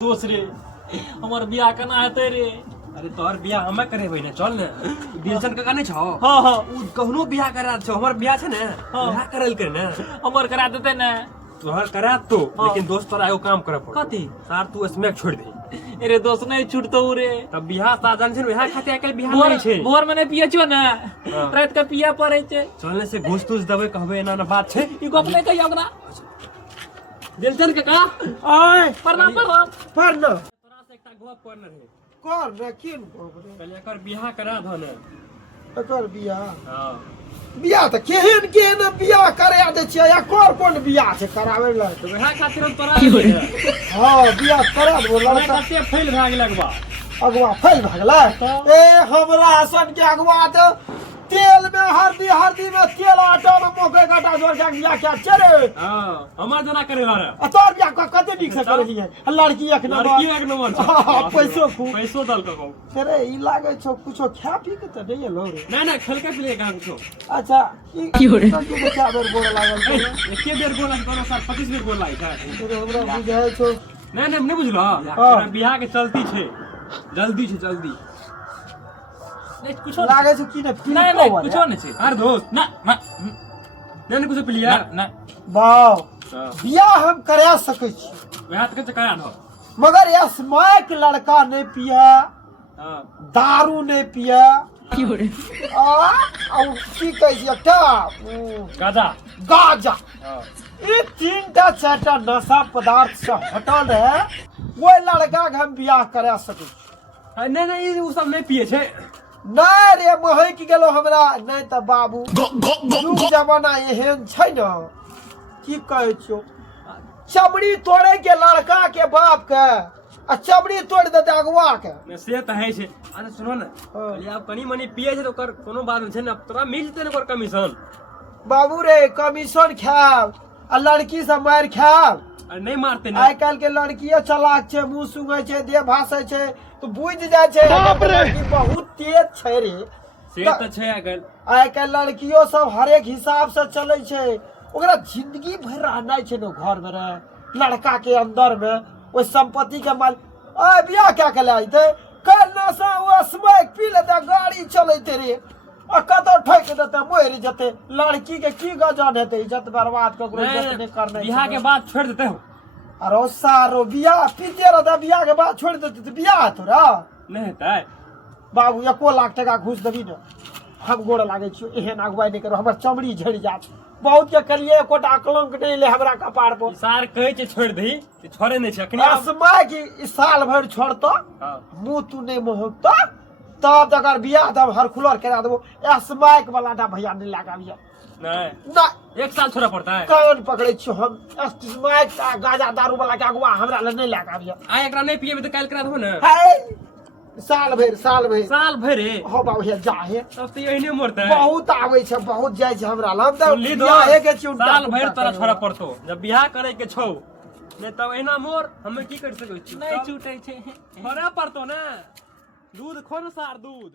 दोस्त रे हमार बियाह केना हेतै रे। अरे तोहर बियाह हमें करे भाई ना, चल ना दिलचन का नहीं छो। हाँ हाँ उ कहनो बियाह करा छो, हमर बियाह छे ना बियाह करल कर ना। हमर करा देते ना। तोहर करा तो लेकिन दोस्त तोरा एगो काम करे पड़। कथी? सार तू स्मैक छोड़ दे। अरे दोस्त नहीं छूटतो रे। तब बियाह साजन छे वहा खाते आके बियाह नहीं छे। भोर में नहीं पिए छो ना, रात के पिया पड़े छे। चलने से घुस तुस दबे कहबे एना ना बात छे। ई गप नहीं कहियो ओकरा। दिलचन के का आय प्रणाम प्रणाम। पर न तोरा से एकटा गप करना है। कर न किन कोबरे पहले एकर बियाह करा दो ना। एकर बियाह हां बियाह त केहन केहन बियाह करा दे छियै या कोन बियाह छै करावे ला। तो वहा खातिर हम तोरा हां बियाह करा देबो लड़का कते फैल भाग लगबा। अगवा फैल भगला। ए हमरा हसन के अगवा त तेल में हल्दी में तेल आटा में मकई काटा जोर के बियाह क्या चरे। हां हमार जना करे वाला। तोर बियाह कते नीक से करे छियै। लड़की एक नंबर, लड़की एक नंबर छै। पैसो खूब पैसो दल के कहू। अरे ई लागे छौ कुछो खा पी के त नहीं लो रे। ना ना खलके पीले कहां छो। अच्छा की हो रे क्या बेर गोड़ लागल छै। एके बेर बोल हम कोनो साल 25 बेर बोल लाई था। अरे हमरा बुझाय छौ ना ना नहीं बुझलो। तोरा बियाह के चलती छे, जल्दी छे जल्दी। नहीं कुछो लागे छौ की ने नहीं नहीं कुछो नहीं छे। यार दोस्त ना ना ना कुछ पिलिया ना वाह बियाह हम करा सकै छी वहा तक चकाया दो। मगर ये स्मैक लड़का नहीं पिया, हां दारू नहीं पिया की हो रे। और की कह छी एकटा गाजा। गाजा हां ई तीनटा चारटा नशा पदार्थ से हटल रहे वो लड़का के हम बियाह करा सकै छी। नहीं नहीं उ सब नहीं पिए छे। नहीं रे महक गेलो हमरा नहीं त बाबू युग जमाना एहन छै न की कहै छियो चमड़ी तोड़े के लड़का के बाप के आ चमड़ी तोड़ देते अगुआ के। ना से त है छे। अरे सुनो ना पहले आप कनी मनी पिए छे तो कर कोनो बात छै ना। तोरा मिल जते ना कर कमीशन। बाबू रे कमीशन खाब आ लड़की से मार खाब। अरे नहीं मारते ना। आइ काल के लड़किये चलाक छै, मुंह सुंघै छै, देह भाषे छै तो बुझ जाय छै लड़की बहुत तेज छै रे। से त छै अगर आइ काल लड़कियों सब हरेक हिसाब से चलै छै। ओकरा जिंदगी भर रहना छै न घर में रहे लड़का के अंदर में वो संपत्ति के माल। आ बियाह क्या के लाइते कल नशा वो स्मैक पी लेते गाड़ी चलते रे आ कतो ठोक देते मोर जते लड़की के की गजन हेते इज्जत बर्बाद ककरो इज्जत नहीं करने। बियाह के बाद छोड़ देते हो। अरे सारो बियाह पीते रहता बियाह के बाद छोड़ देते तो बियाह तोरा नहीं हेतै। बाबू 1 लाख टका घूस देबी न हम गोड़ लागे छियो एहन अगुवाई नहीं करो हमर चमड़ी झड़ जात। बहुत के करिए एकोटा कलंक नहीं ले हमरा कपार पर। सार कहै छै छोड़ दही ते छोड़े नहीं छै अखनी। असमा की इस साल भर छोड़तो हां मुंह तू नहीं महकतो तब तक बियाह तब हर खुलर करा देबो। स्मैक वाला ना भैया नहीं लगा बिया नहीं ना 1 साल छोड़ा पड़ता है। कान पकड़े छियो हम स्मैक का गाजा दारू वाला के अगुआ हमरा ले नहीं लगा बिया। आ एकरा नहीं पिएबे त काल करा देबो ना। है साल भर साल भर रे। हो बाबू हे जा हे तब तो यही नहीं मरता है। बहुत आवे छै बहुत जाय छै हमरा लग त सुन ली दो बियाहे के चिंता साल भर तोरा छोड़ा पड़तो जब बियाह करे के छौ नहीं तब एना मोर हमें की कर सकै छी। नहीं छूटे छे। छोड़ा पड़तो ना। दूध खोन सार दूध।